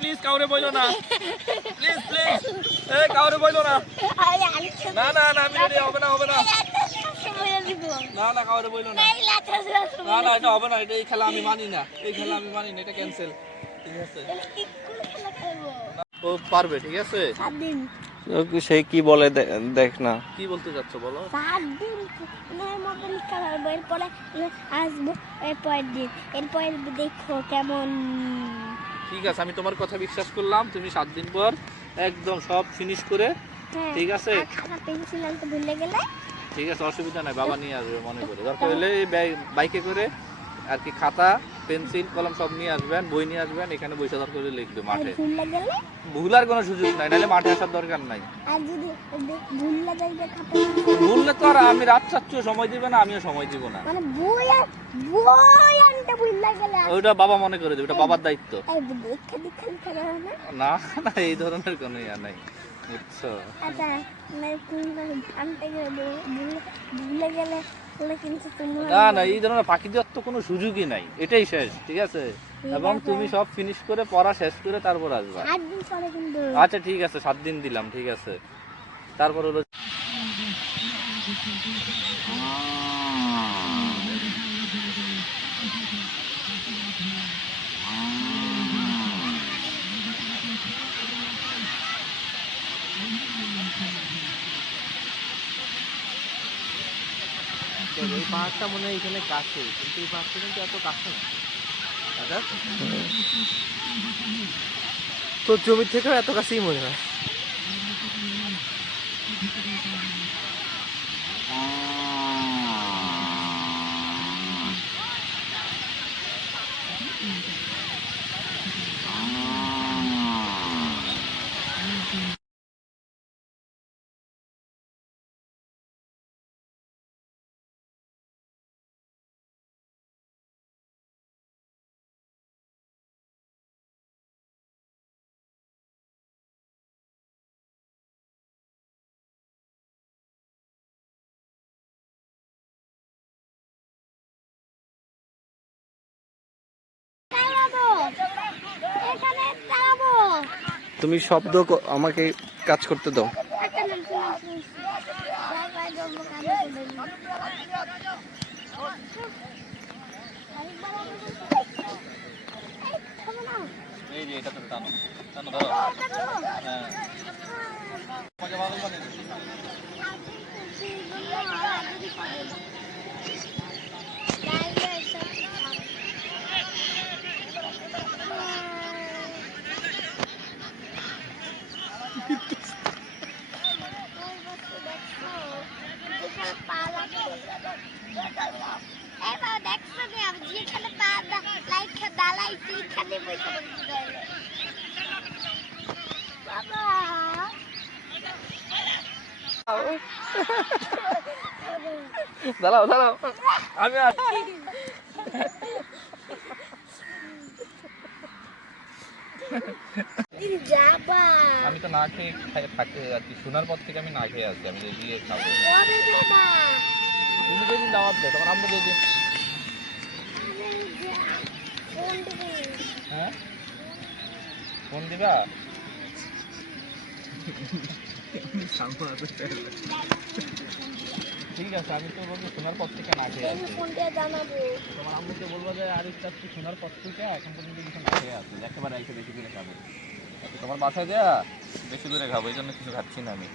Please কাউরে বইলো না, প্লিজ প্লিজ, কাউরে বইলো না। না না না, আমি রেডি, হবে না হবে না, না না কাউরে বইলো না, না না এটা হবে না, এটা এই খেলা আমি মানি না, এই খেলা আমি মানি না, এটা ক্যান্সেল। ঠিক আছে ও পারবে, ঠিক আছে। সে কি বলে দেখ না, কি বলতে যাচ্ছ বলো। 7 দিন মতো লিখতে পারবো, এরপরে আসবো এরপরের দিন, এরপরে দেখো কেমন। ঠিক আছে আমি তোমার কথা বিশ্বাস করলাম, তুমি 7 দিন পর একদম সব ফিনিশ করে, ঠিক আছে। খাতা পেন্সিল আনতে ভুলে গেলে ঠিক আছে অসুবিধা নাই, বাবা নিয়ে আসবে মনে করে, দরকার হলে বাইকে করে আর কি খাতা পেন্সিল কলম সব নিয়ে আসবেন, বই নিয়ে আসবেন, এখানে বসে দরকার হলে লিখবে মাঠে। ভুলে গেলে ভুলার কোনো সুযোগ নাই, নাহলে মাঠে আসার দরকার নাই। আর যদি ভুলে যাই খাতা ভুললে তো আর আমি রাত চাচ্ছিও সময় দিবে না, আমিও সময় দিব না। মানে বই আনতে ভুলে গেলে ওইটা বাবা মনে করে দেবে, ওটা বাবার দায়িত্ব। দেখা দেখা লিখা যাবে না। না না এই ধরনের কোনো ইয়া নাই, বুঝছো। আচ্ছা আনতে গেলে ভুলে গেলে কিন্তু তুমি না না এই ধরনের ফাঁকি দেওয়ার তো কোনো সুযোগই নাই, এটাই শেষ, ঠিক আছে। এবং তুমি সব ফিনিশ করে পড়া শেষ করে তারপর আসবা। 8 দিন পরে কিন্তু। আচ্ছা ঠিক আছে 7 দিন দিলাম, ঠিক আছে। তারপর হলো এই পাহাড়টা মনে হয় এখানে কাছে, কিন্তু এই পাহাড়টা কিন্তু এত কাছে না। আচ্ছা তোর জমির থেকেও এত কাছেই মনে হয়। তুমি শব্দ আমাকে কাজ করতে দাও। এই যে এটা তো টানো টানো ধরো, হ্যাঁ মজা ভালো মানে। দাঁড়াও দাঁড়াও আমি আমি তো না খেয়ে থাকতে আর কি, শোনার পর থেকে আমি না খেয়ে আছি, আমি গিয়ে খাবো। তুমি যেদিন দাওয়াত দেয় তোমার আম্মু যেদিন, হ্যাঁ ফোন দিবা। ঠিক আছে আমি তো বলবো শোনার পর থেকে না খেয়ে আছি, তোমার আম্মুকে বলবো যে আর একটু শোনার পর থেকে এখন পর্যন্ত কিছু না খেয়ে আছি, একেবারে এসে বেশি দূরে খাবো, তোমার বাসায় দেয়া বেশি দূরে খাবো, এই জন্য কিছু খাচ্ছি না আমি।